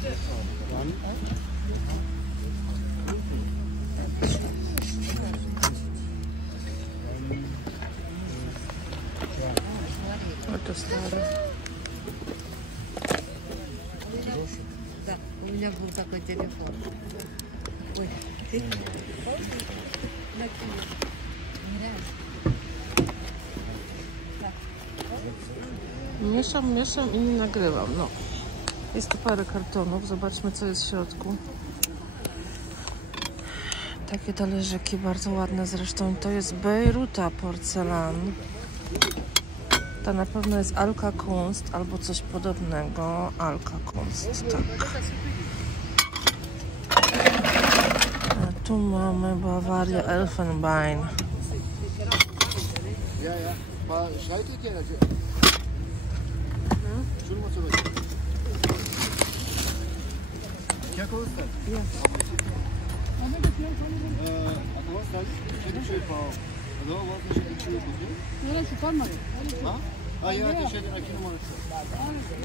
O, to stare. Да, у меня был такой телефон. Ой, ты? Mieszam i nie nagrywam. No. Jest tu parę kartonów. Zobaczmy, co jest w środku. Takie talerzyki bardzo ładne zresztą. To jest Bejruta porcelan. To na pewno jest Alka Kunst albo coś podobnego. Alka Kunst, tak. A tu mamy Bavaria Elfenbein. А я это еще один кино может.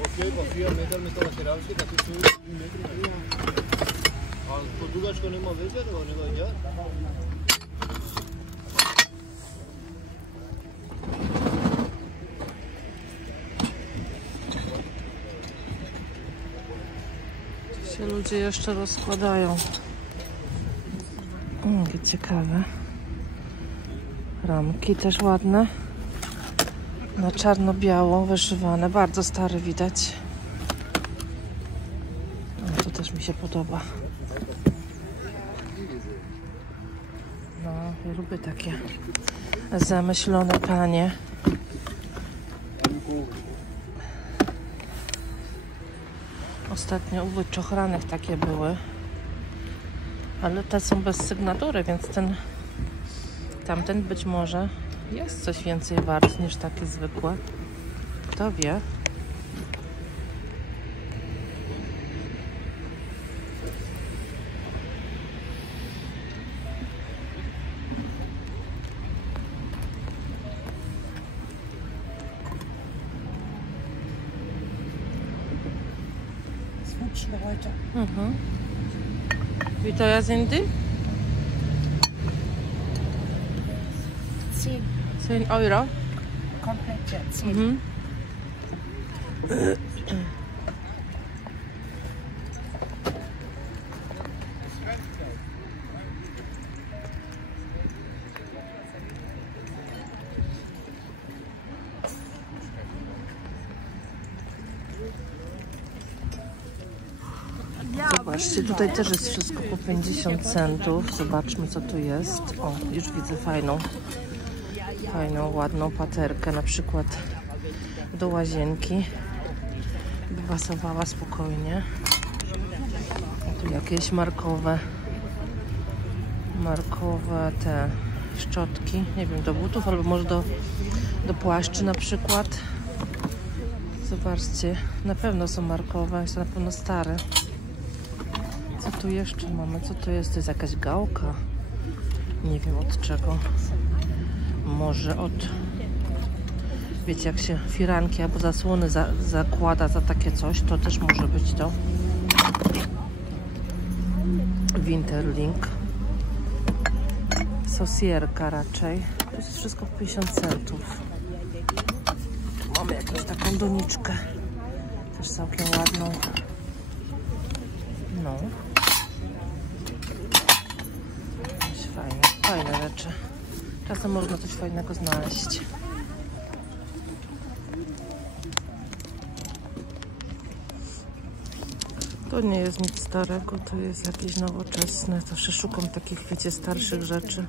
Окей, по 4 метра में तो लखेराल के ताकि 2 метр है। और पोर्तुगाल को नहीं मालूम है तो नहीं भाई यार। Się ludzie jeszcze rozkładają. Jakie ciekawe. Ramki też ładne. Na czarno-biało wyszywane. Bardzo stare widać. No, to też mi się podoba. No, ja lubię takie zamyślone panie. Ostatnio u wyczochranych takie były. Ale te są bez sygnatury, więc tamten być może jest coś więcej wart niż takie zwykłe. Kto wie? Wie teuer sind die? 10. 10 Euro. Komplett, ja, 10. Zobaczcie, tutaj też jest wszystko po 50 centów. Zobaczmy, co tu jest. O, już widzę fajną, ładną paterkę, na przykład do łazienki. By pasowała spokojnie. O, tu jakieś markowe te szczotki. Nie wiem, do butów albo może do płaszczy na przykład. Zobaczcie, na pewno są markowe, są na pewno stare. Co tu jeszcze mamy? Co to jest? To jest jakaś gałka. Nie wiem od czego. Może od... Wiecie, jak się firanki albo zasłony zakłada za takie coś, to też może być to. Winterling. Sosierka raczej. To jest wszystko po 50 centów. Tu mamy jakąś taką doniczkę. Też całkiem ładną. No. Fajne rzeczy. Czasem można coś fajnego znaleźć. To nie jest nic starego, to jest jakieś nowoczesne. Zawsze szukam takich, wiecie, starszych rzeczy.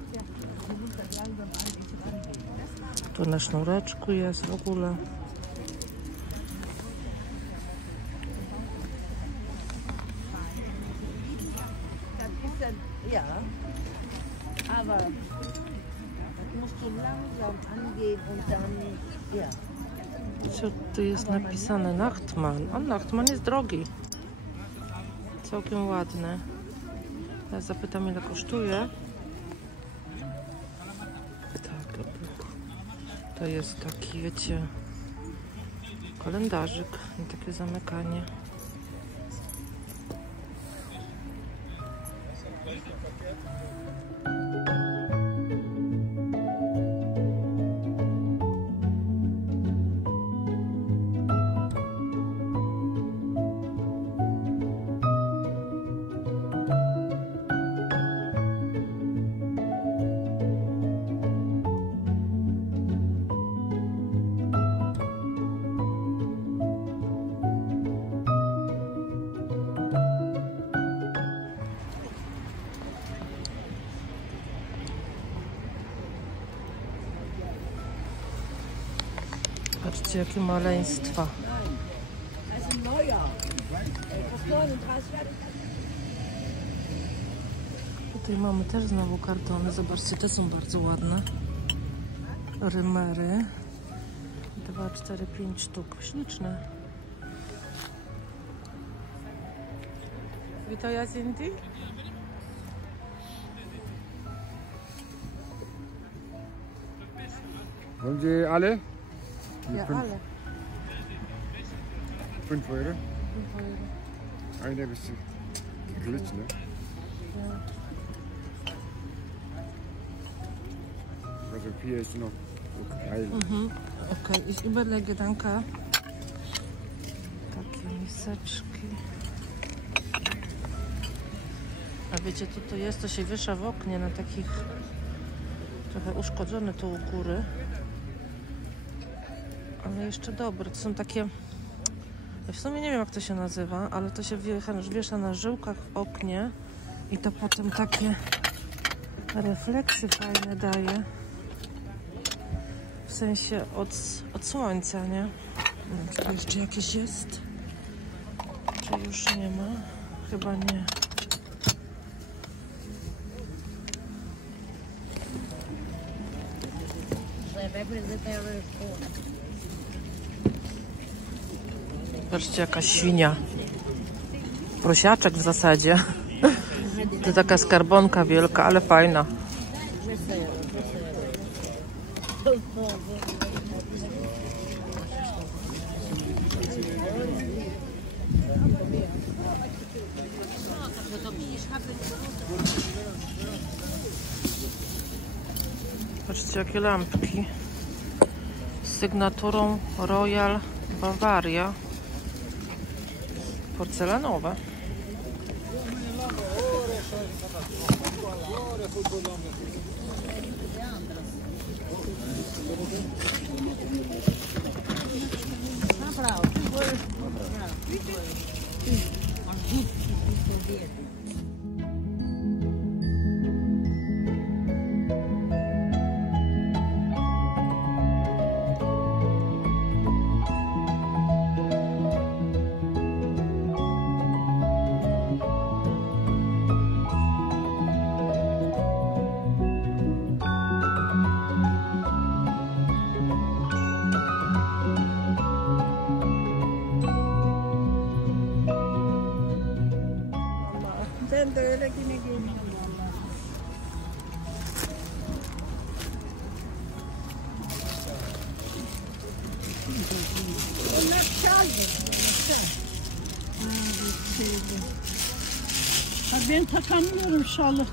Tu na sznureczku jest w ogóle. Ja, aber das musst du langsam angehen und dann, ja. Co tu jest napisane? Nachtmann. A Nachtmann jest drogi. Całkiem ładny. Ja zapytam, ile kosztuje. Tak, to jest taki, wiecie, kalendarzyk. Takie zamykanie. Patrzcie, jakie maleństwa. Das ist ein neuer. Das 39 Jahre. Tutaj mamy też znowu kartony. Zobaczcie, te są bardzo ładne. Rymery. 2, 4, 5 sztuk. Śliczne. Witaj, Cindy. Wollen Sie alle? Ja, ale. 5 Euro. Eine bisschen glitz, ne? Also 4 ist noch okay. Okej, ich überlege, danke. Takie miseczki. A wiecie, co to jest? To się wiesza w oknie na takich trochę uszkodzone tu u góry. Ale jeszcze dobre. To są takie... Ja w sumie nie wiem, jak to się nazywa, ale to się wiesza na żyłkach w oknie i to potem takie refleksy fajne daje. W sensie od słońca, nie? Nie wiem, czy tu jeszcze jakieś jest? Czy już nie ma? Chyba nie. Patrzcie, jaka świnia. Prosiaczek w zasadzie. To taka skarbonka wielka, ale fajna. Patrzcie, jakie lampki. Z sygnaturą Royal Bavaria. Porcelanowe. Sen de öyle yine giyiniyorum vallahi. Onlar çaldı. Ha, ben takamıyorum şalı.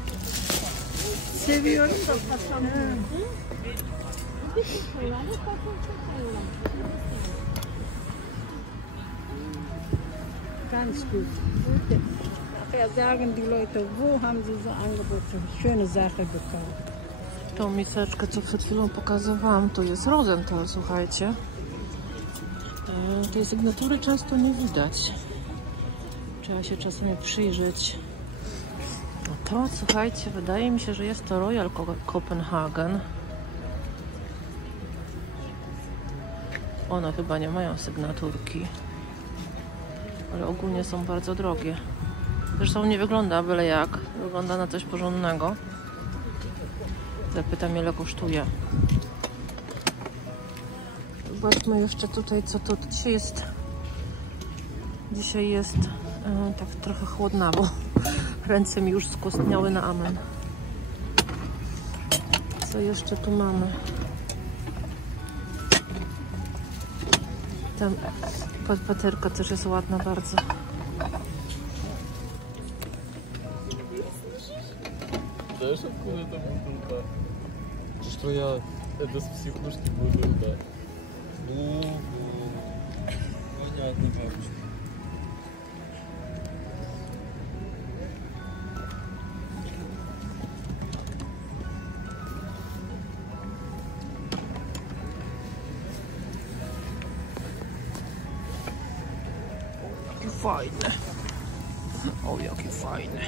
Seviyorum da takamıyorum. Ganz gut. Ja, sagen die Leute, wo haben sie so Angebote, schöne Sache gekauft. Tą miseczkę, co przed chwilą pokazywałam, to jest Rosenthal, słuchajcie. Tej sygnatury często nie widać. Trzeba się czasami przyjrzeć. A to, słuchajcie, wydaje mi się, że jest to Royal Copenhagen. One chyba nie mają sygnaturki, ale ogólnie są bardzo drogie. Zresztą nie wygląda byle jak. Wygląda na coś porządnego. Zapytam, ile kosztuje. Zobaczmy jeszcze tutaj, co to dzisiaj jest. Dzisiaj jest tak trochę chłodnawo. Ręce mi już skostniały na amen. Co jeszcze tu mamy? Tam podpaterka też jest ładna bardzo. пам'ятаєш, откуда там бутилка? Чи ж твоя з психушки бутилка? Ну, понятно, бабушка. Fajne. O, jakie fajne.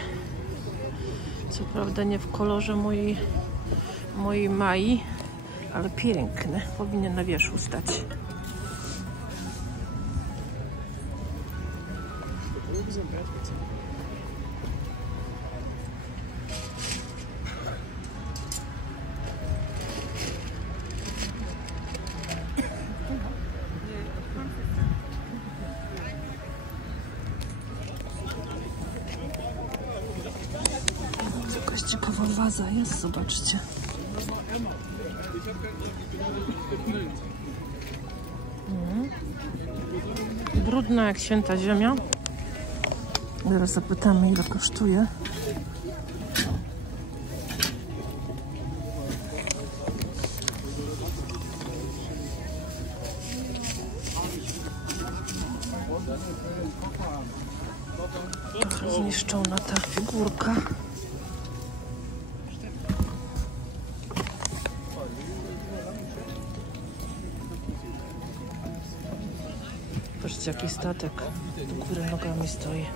Co prawda nie w kolorze mojej Mai, ale piękne. Powinien na wierzchu stać. Jakaś ciekawa waza jest, zobaczcie. Brudna jak święta ziemia. Zaraz zapytamy, ile kosztuje. Trochę zniszczona ta figurka. Patrzcie, jaki statek do góry nogami stoi.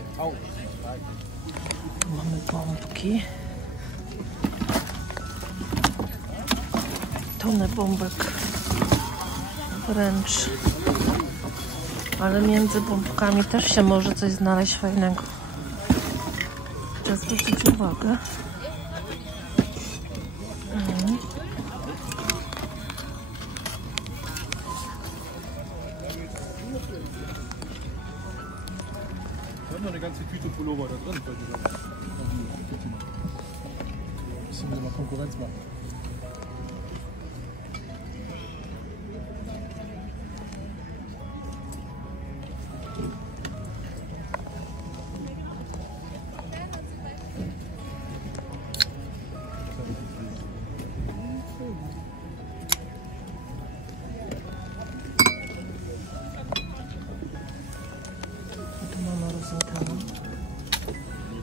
Tu mamy bombki. Tonę bombek. Wręcz. Ale między bombkami też się może coś znaleźć fajnego. Trzeba zwrócić uwagę. Wir haben noch eine ganze Tüte Pullover da drin. Müssen wir mal Konkurrenz machen.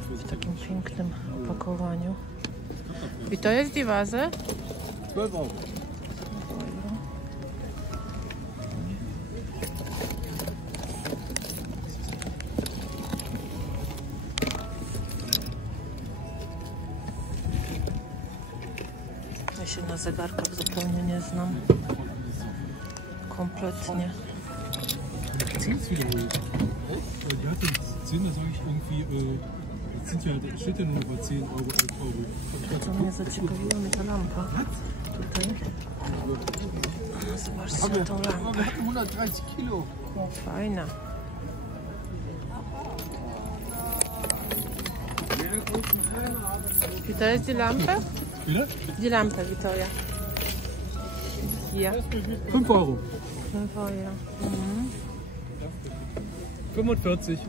W takim pięknym opakowaniu. I to jest die Vase? 12 Euro. Ja się na zegarkach zupełnie nie znam. Kompletnie. 10 viele wohl. Die hat den 10, da sage ich irgendwie, jetzt sind ja, steht ja nur bei 10 Euro, 11 Euro. Co mnie zaciekawiło, mnie ta lampa tutaj. Zobaczcie na tą lampę. 130 Kilo. Fajna. I to jest die Lampe? Ile? Die Lampe, Victoria. Hier. 5 Euro. 5 Euro. 45.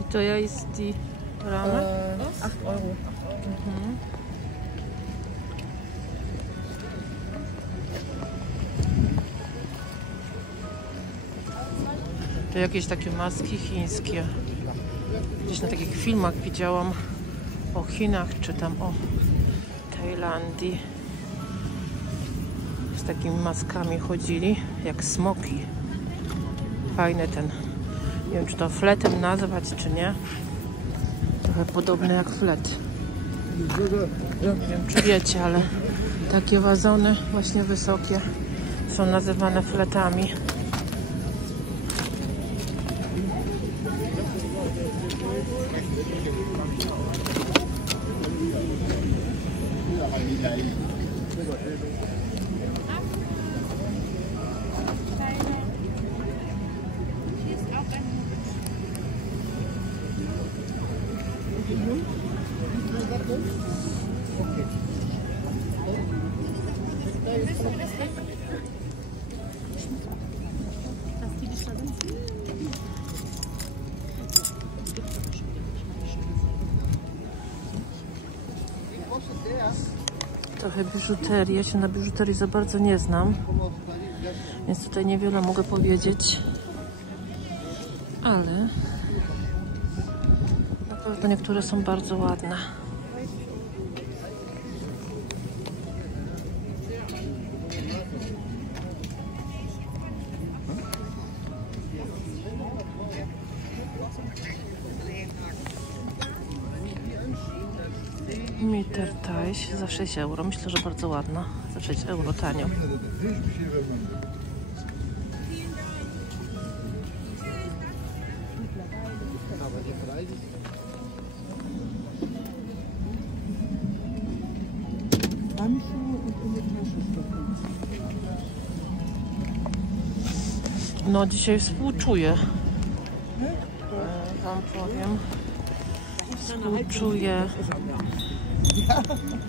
I to jest die Rame? 8 Euro. To jakieś takie maski chińskie. Gdzieś na takich filmach widziałam o Chinach, czy tam o Tajlandii. Z takimi maskami chodzili, jak smoki. Fajny ten, nie wiem czy to fletem nazwać, czy nie. Trochę podobny jak flet. Nie wiem czy wiecie, ale takie wazony właśnie wysokie są nazywane fletami. trochę biżuterii. Ja się na biżuterii za bardzo nie znam, więc tutaj niewiele mogę powiedzieć. Ale na pewno niektóre są bardzo ładne. Meter Tajś za 6 euro. Myślę, że bardzo ładna. Za 6 euro tanio. No dzisiaj współczuję. Wam powiem. Współczuję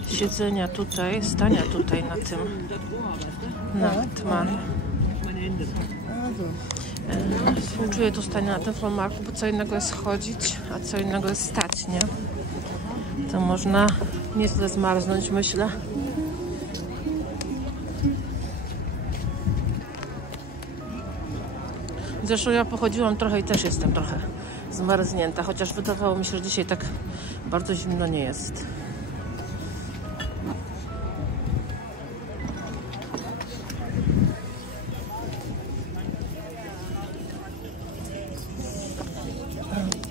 siedzenia tutaj, stania tutaj na tym Nachtmann. Współczuję tu stania na tym Flohmarktu, bo co innego jest chodzić, a co innego jest stać, nie? To można nieźle zmarznąć, myślę. Zresztą ja pochodziłam trochę i też jestem trochę zmarznięta, chociaż wydawało mi się, że dzisiaj tak bardzo zimno nie jest.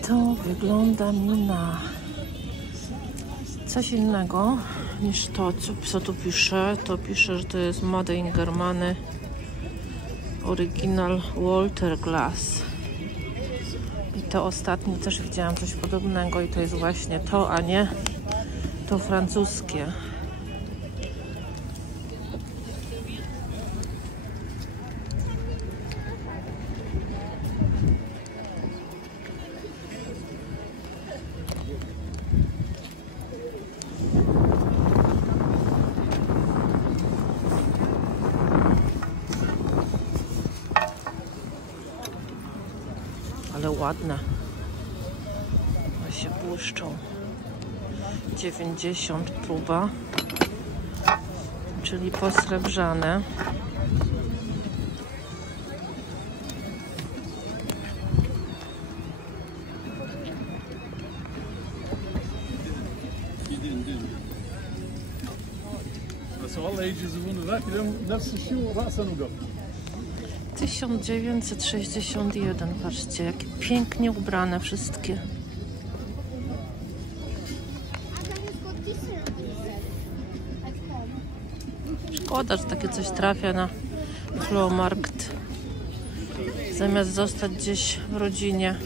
To wygląda mi na coś innego niż to, co tu pisze. To pisze, że to jest Made in Germany Original Walter Glass. I to ostatnio też widziałam coś podobnego i to jest właśnie to, a nie to francuskie. Ale ładne. One się błyszczą. 90 próba, czyli posrebrzane. So alle ages are under that. That's the shoe. That's an 1961. Patrzcie, jakie pięknie ubrane wszystkie. Szkoda, że takie coś trafia na Flohmarkt, zamiast zostać gdzieś w rodzinie.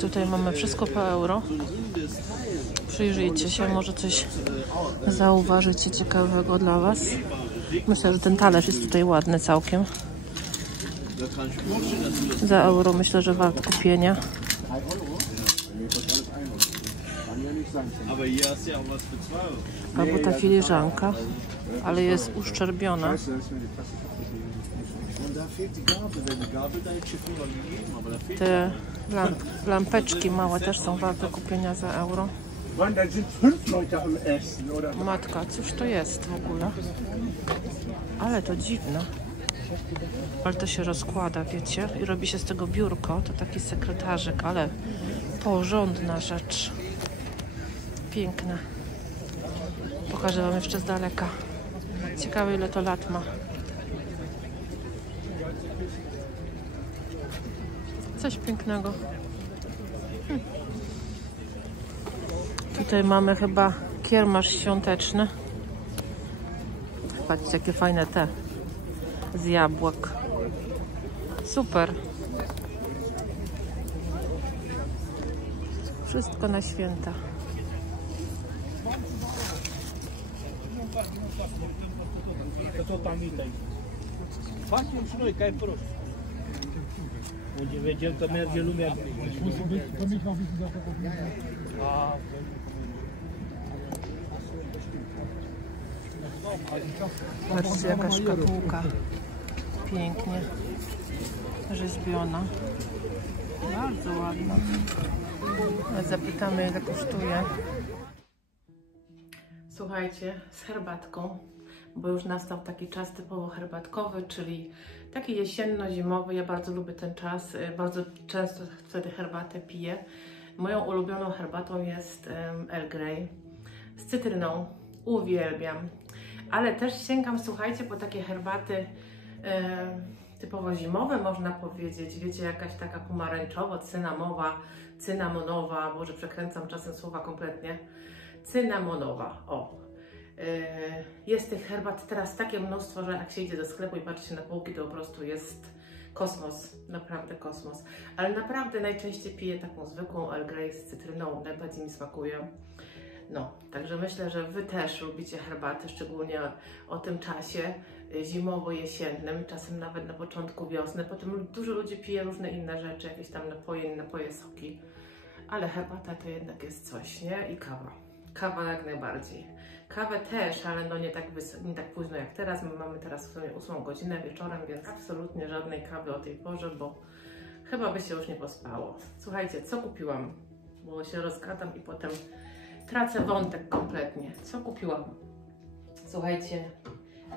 Tutaj mamy wszystko po euro. Przyjrzyjcie się, może coś zauważycie ciekawego dla Was. Myślę, że ten talerz jest tutaj ładny całkiem. Za euro myślę, że wart kupienia. Albo ta filiżanka, ale jest uszczerbiona. Te lampeczki małe też są warte kupienia za euro. Matka, cóż to jest w ogóle? Ale to dziwne. Ale to się rozkłada, wiecie? I robi się z tego biurko. To taki sekretarzyk, ale porządna rzecz. Piękne. Pokażę Wam jeszcze z daleka. Ciekawe, ile to lat ma. Coś pięknego. Tutaj mamy chyba kiermasz świąteczny. Patrzcie, jakie fajne te z jabłek. Super. Wszystko na święta. Patrzcie, jaka szkatułka. pięknie rzeźbiona. Bardzo ładna. Zapytamy, ile kosztuje. Słuchajcie, z herbatką, bo już nastał taki czas typowo herbatkowy, czyli taki jesienno-zimowy. Ja bardzo lubię ten czas, bardzo często wtedy herbatę piję. Moją ulubioną herbatą jest Earl Grey z cytryną. Uwielbiam. Ale też sięgam, słuchajcie, po takie herbaty typowo zimowe, można powiedzieć. Wiecie, jakaś taka pomarańczowo-cynamonowa, może przekręcam czasem słowa kompletnie. Cynamonowa, o. Jest tych herbat teraz takie mnóstwo, że jak się idzie do sklepu i patrzy się na półki, to po prostu jest kosmos, naprawdę kosmos. Ale naprawdę najczęściej piję taką zwykłą Earl Grey z cytryną, najbardziej mi smakuje. No, także myślę, że Wy też lubicie herbaty, szczególnie o tym czasie zimowo-jesiennym, czasem nawet na początku wiosny. Potem dużo ludzi pije różne inne rzeczy, jakieś tam napoje, soki. Ale herbata to jednak jest coś, nie? I kawa. Kawa jak najbardziej. Kawę też, ale no nie tak późno jak teraz. My mamy teraz w sumie 8 godzinę wieczorem, więc absolutnie żadnej kawy o tej porze, bo chyba by się już nie pospało. Słuchajcie, co kupiłam? Bo się rozgadam i potem tracę wątek kompletnie. Co kupiłam? Słuchajcie,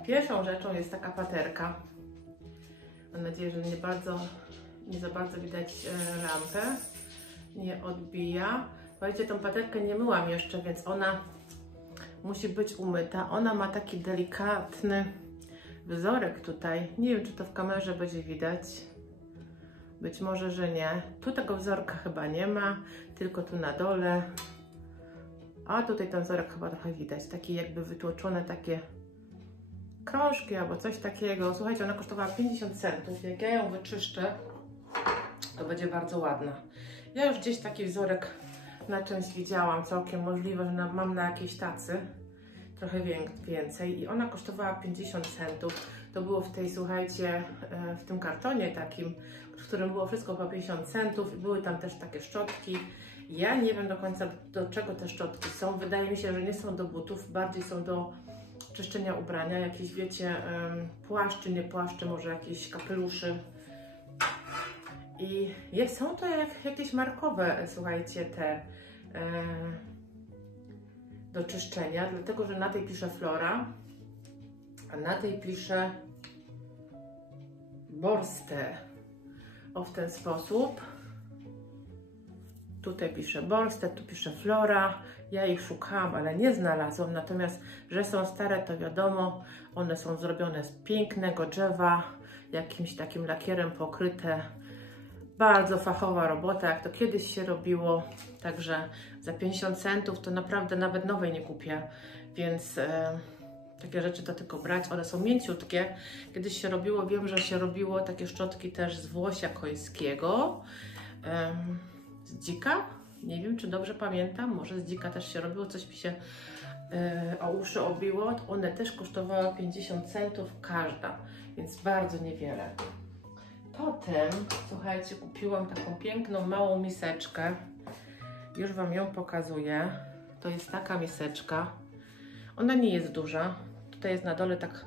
pierwszą rzeczą jest taka paterka. Mam nadzieję, że nie za bardzo widać lampę. Nie odbija. Słuchajcie, tą paterkę nie myłam jeszcze, więc ona musi być umyta. Ona ma taki delikatny wzorek tutaj. Nie wiem, czy to w kamerze będzie widać. Być może, że nie. Tu tego wzorka chyba nie ma, tylko tu na dole. A tutaj ten wzorek chyba trochę widać. Takie jakby wytłoczone takie krążki albo coś takiego. Słuchajcie, ona kosztowała 50 centów. Jak ja ją wyczyszczę, to będzie bardzo ładna. Ja już gdzieś taki wzorek na czymś widziałam, całkiem możliwe, że mam na jakiejś tacy trochę więcej i ona kosztowała 50 centów. To było w tej, słuchajcie, w tym kartonie takim, w którym było wszystko po 50 centów i były tam też takie szczotki. Ja nie wiem do końca, do czego te szczotki są. Wydaje mi się, że nie są do butów, bardziej są do czyszczenia ubrania, jakieś, wiecie, płaszczy, nie płaszczy, może jakieś kapeluszy. I są to jakieś markowe, słuchajcie, te do czyszczenia, dlatego że na tej pisze Flora, a na tej pisze Borste. O, w ten sposób. Tutaj pisze Borste, tu pisze Flora. Ja ich szukałam, ale nie znalazłam. Natomiast, że są stare, to wiadomo. One są zrobione z pięknego drzewa, jakimś takim lakierem pokryte. Bardzo fachowa robota, jak to kiedyś się robiło. Także za 50 centów to naprawdę nawet nowej nie kupię. Więc takie rzeczy to tylko brać. One są mięciutkie. Kiedyś się robiło, wiem, że się robiło takie szczotki też z włosia końskiego. Z dzika. Nie wiem, czy dobrze pamiętam. Może z dzika też się robiło. Coś mi się o uszy obiło. One też kosztowały 50 centów każda. Więc bardzo niewiele. Potem, słuchajcie, kupiłam taką piękną, małą miseczkę. Już Wam ją pokazuję. To jest taka miseczka. Ona nie jest duża. Tutaj jest na dole tak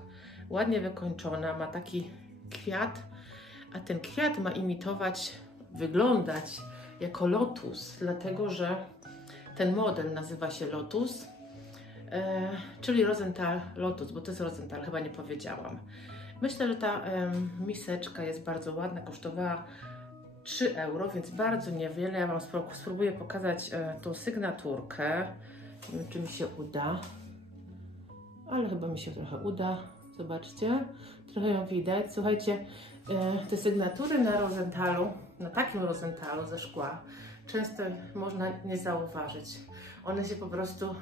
ładnie wykończona. Ma taki kwiat, a ten kwiat ma wyglądać jako lotus, dlatego że ten model nazywa się Lotus, czyli Rosenthal Lotus, bo to jest Rosenthal, chyba nie powiedziałam. Myślę, że ta miseczka jest bardzo ładna, kosztowała 3 euro, więc bardzo niewiele. Ja Wam spróbuję pokazać tą sygnaturkę. Nie wiem, czy mi się uda, ale chyba mi się trochę uda. Zobaczcie, trochę ją widać. Słuchajcie, te sygnatury na Rosenthalu, na takim Rosenthalu ze szkła, często można nie zauważyć. One się po prostu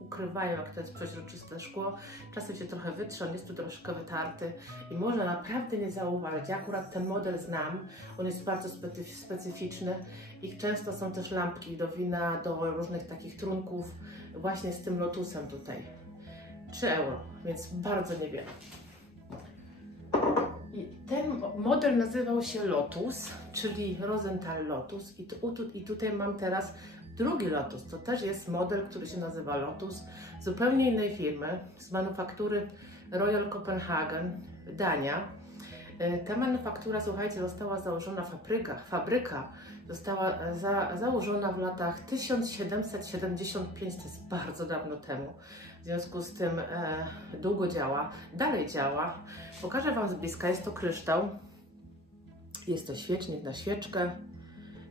ukrywają, jak to jest przeźroczyste szkło. Czasem się trochę wytrze, on jest tu troszkę wytarty i można naprawdę nie zauważyć. Ja akurat ten model znam, on jest bardzo specyficzny i często są też lampki do wina, do różnych takich trunków, właśnie z tym lotusem tutaj. 3 euro, więc bardzo niewiele. I ten model nazywał się Lotus, czyli Rosenthal Lotus i tutaj mam teraz drugi Lotus. To też jest model, który się nazywa Lotus, zupełnie innej firmy, z manufaktury Royal Copenhagen, Dania. Ta manufaktura, słuchajcie, została założona, fabryka została założona w latach 1775, to jest bardzo dawno temu. W związku z tym długo działa, dalej działa. Pokażę Wam z bliska, jest to kryształ. Jest to świecznik na świeczkę,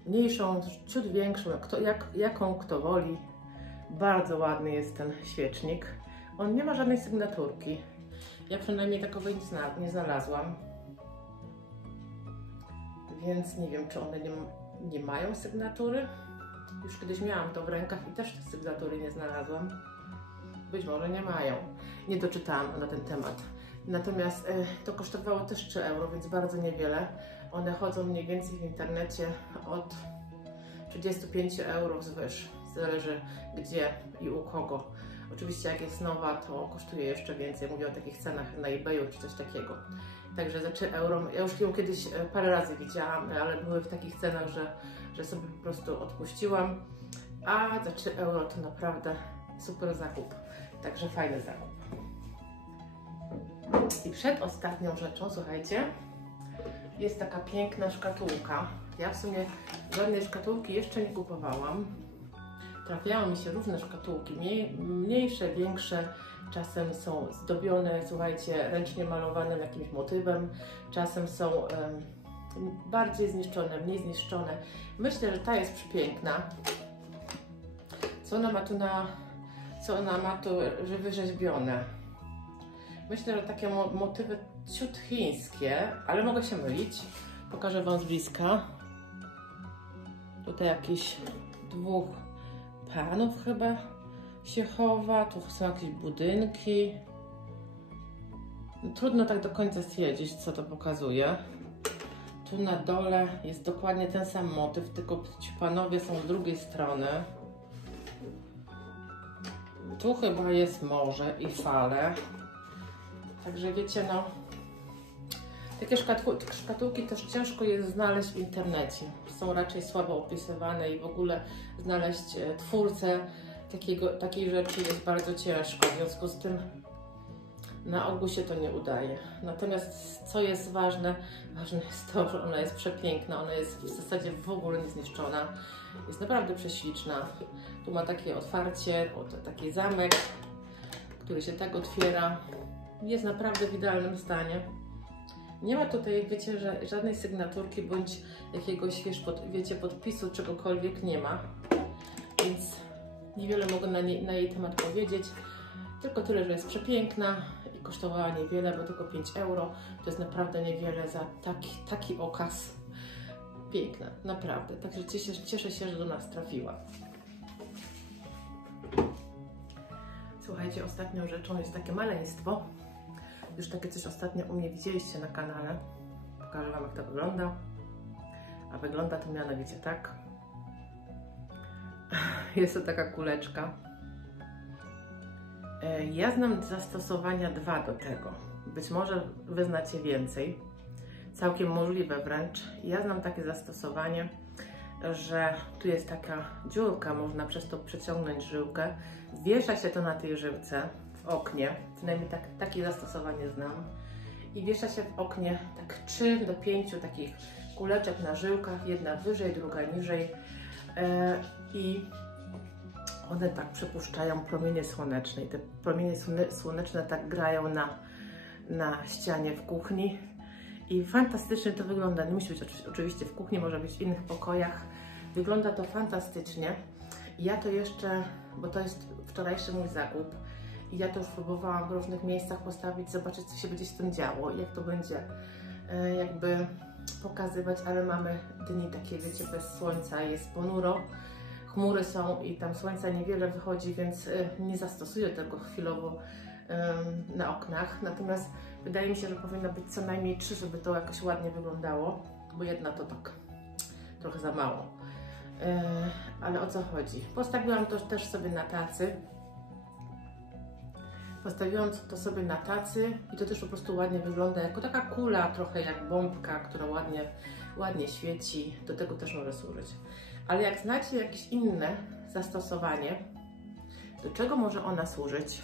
mniejszą, ciut większą, jaką kto woli. Bardzo ładny jest ten świecznik. On nie ma żadnej sygnaturki. Ja przynajmniej takowej nie znalazłam. Więc nie wiem, czy one nie mają sygnatury. Już kiedyś miałam to w rękach i też tej sygnatury nie znalazłam. Być może nie mają. Nie doczytałam na ten temat. Natomiast to kosztowało też 3 euro, więc bardzo niewiele. One chodzą mniej więcej w internecie od 35 euro wzwyż. Zależy gdzie i u kogo. Oczywiście jak jest nowa, to kosztuje jeszcze więcej. Mówię o takich cenach na eBayu czy coś takiego. Także za 3 euro, ja już ją kiedyś parę razy widziałam, ale były w takich cenach, że sobie po prostu odpuściłam. A za 3 euro to naprawdę super zakup. Także fajny zakup. I przedostatnią rzeczą, słuchajcie, jest taka piękna szkatułka. Ja w sumie żadnej szkatułki jeszcze nie kupowałam. Trafiały mi się różne szkatułki, mniejsze, większe. Czasem są zdobione, słuchajcie, ręcznie malowanym jakimś motywem. Czasem są bardziej zniszczone, mniej zniszczone. Myślę, że ta jest przepiękna. Co ona ma tu wyrzeźbione? Myślę, że takie motywy ciut chińskie, ale mogę się mylić. Pokażę Wam z bliska. Tutaj jakiś 2 panów chyba się chowa. Tu są jakieś budynki. No, trudno tak do końca stwierdzić, co to pokazuje. Tu na dole jest dokładnie ten sam motyw, tylko ci panowie są z drugiej strony. Tu chyba jest morze i fale. Także wiecie, no, takie szkatułki też ciężko jest znaleźć w internecie. Są raczej słabo opisywane i w ogóle znaleźć twórcę takiej rzeczy jest bardzo ciężko. W związku z tym na ogół się to nie udaje. Natomiast co jest ważne jest to, że ona jest przepiękna. Ona jest w zasadzie w ogóle niezniszczona. Jest naprawdę prześliczna. Tu ma takie otwarcie, taki zamek, który się tak otwiera. Jest naprawdę w idealnym stanie. Nie ma tutaj, wiecie, że żadnej sygnaturki bądź jakiegoś, wiecie, podpisu, czegokolwiek nie ma. Więc niewiele mogę na jej temat powiedzieć. Tylko tyle, że jest przepiękna i kosztowała niewiele, bo tylko 5 euro. To jest naprawdę niewiele za taki okaz. Piękna, naprawdę. Także cieszę się, że do nas trafiła. Słuchajcie, ostatnią rzeczą jest takie maleństwo. Już takie coś ostatnio u mnie widzieliście na kanale. Pokażę Wam, jak to wygląda. A wygląda to mianowicie tak. Jest to taka kuleczka. Ja znam zastosowania 2 do tego. Być może Wy znacie więcej. Całkiem możliwe wręcz. Ja znam takie zastosowanie, że tu jest taka dziurka, można przez to przeciągnąć żyłkę. Wiesza się to na tej żyłce w oknie, przynajmniej takie zastosowanie znam. I wiesza się w oknie tak 3 do 5 takich kuleczek na żyłkach, jedna wyżej, druga niżej. I one tak przepuszczają promienie słoneczne. I te promienie słoneczne tak grają na ścianie w kuchni. I fantastycznie to wygląda. Nie musi być oczywiście w kuchni, może być w innych pokojach. Wygląda to fantastycznie. Ja to jeszcze, bo to jest wczorajszy mój zakup, i ja to już próbowałam w różnych miejscach postawić, zobaczyć, co się będzie z tym działo, jak to będzie jakby pokazywać, ale mamy dni takie, wiecie, bez słońca, jest ponuro, chmury są i tam słońca niewiele wychodzi, więc nie zastosuję tego chwilowo na oknach. Natomiast wydaje mi się, że powinno być co najmniej 3, żeby to jakoś ładnie wyglądało, bo jedna to tak trochę za mało. Ale o co chodzi? Postawiłam to też sobie na tacy. Postawiłam to sobie na tacy i to też po prostu ładnie wygląda, jako taka kula, trochę jak bombka, która ładnie świeci. Do tego też może służyć. Ale jak znacie jakieś inne zastosowanie, do czego może ona służyć,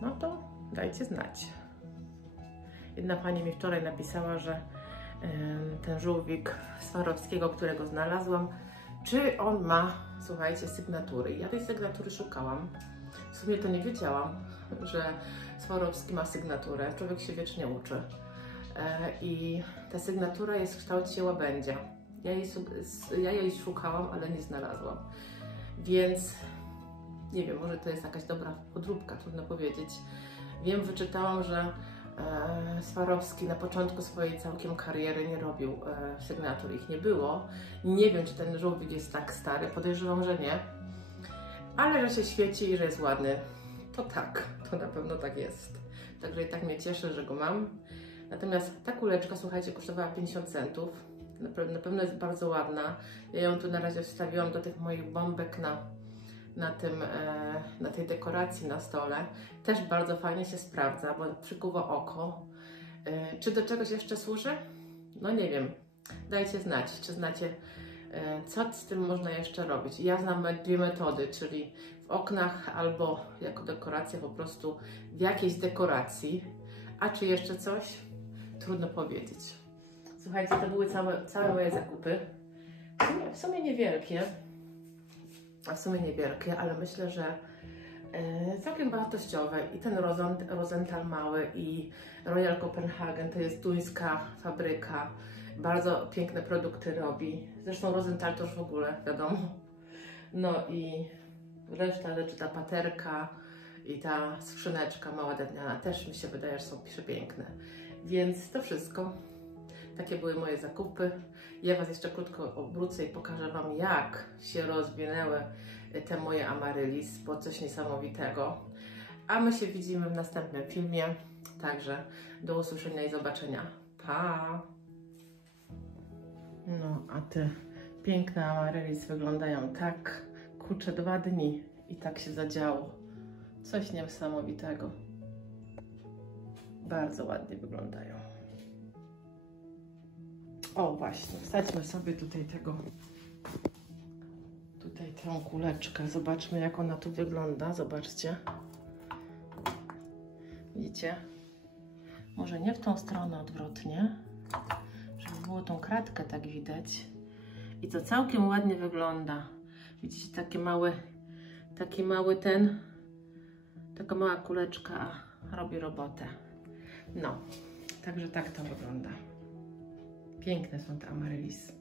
no to dajcie znać. Jedna pani mi wczoraj napisała, że ten żółwik Swarowskiego, którego znalazłam, czy on ma, słuchajcie, sygnatury. Ja tej sygnatury szukałam. W sumie to nie wiedziałam, że Swarowski ma sygnaturę. Człowiek się wiecznie uczy. I ta sygnatura jest w kształcie łabędzia. Ja jej szukałam, ale nie znalazłam. Więc nie wiem, może to jest jakaś dobra podróbka, trudno powiedzieć. Wiem, wyczytałam, że Swarowski na początku swojej całkiem kariery nie robił sygnatur, ich nie było. Nie wiem, czy ten żółwik jest tak stary, podejrzewam, że nie. Ale że się świeci i że jest ładny, to tak, to na pewno tak jest. Także i tak mnie cieszy, że go mam. Natomiast ta kuleczka, słuchajcie, kosztowała 50 centów. Na pewno jest bardzo ładna. Ja ją tu na razie wstawiłam do tych moich bombek na tej dekoracji na stole. Też bardzo fajnie się sprawdza, bo przykuwa oko. Czy do czegoś jeszcze służy? No nie wiem. Dajcie znać, czy znacie, co z tym można jeszcze robić. Ja znam dwie metody, czyli w oknach albo jako dekoracja po prostu w jakiejś dekoracji. A czy jeszcze coś? Trudno powiedzieć. Słuchajcie, to były całe moje zakupy. W sumie niewielkie. Ale myślę, że całkiem wartościowe. I ten Rosenthal mały i Royal Copenhagen to jest duńska fabryka. Bardzo piękne produkty robi. Zresztą Rosenthal to już w ogóle, wiadomo. No i reszta rzeczy, ta paterka i ta skrzyneczka mała drewniana też mi się wydaje, że są przepiękne. Więc to wszystko. Takie były moje zakupy. Ja Was jeszcze krótko obrócę i pokażę Wam, jak się rozwinęły te moje amaryllis, bo coś niesamowitego. A my się widzimy w następnym filmie. Także do usłyszenia i zobaczenia. Pa! No, a te piękne amaryllis wyglądają tak. Kurczę, 2 dni i tak się zadziało. Coś niesamowitego. Bardzo ładnie wyglądają. O właśnie, wsadźmy sobie tutaj tę kuleczkę. Zobaczmy, jak ona tu wygląda. Zobaczcie. Widzicie? Może nie w tą stronę, odwrotnie, żeby było tą kratkę tak widać. I to całkiem ładnie wygląda. Widzicie, taka mała kuleczka robi robotę. No, także tak to wygląda. Piękne są te amaryllis.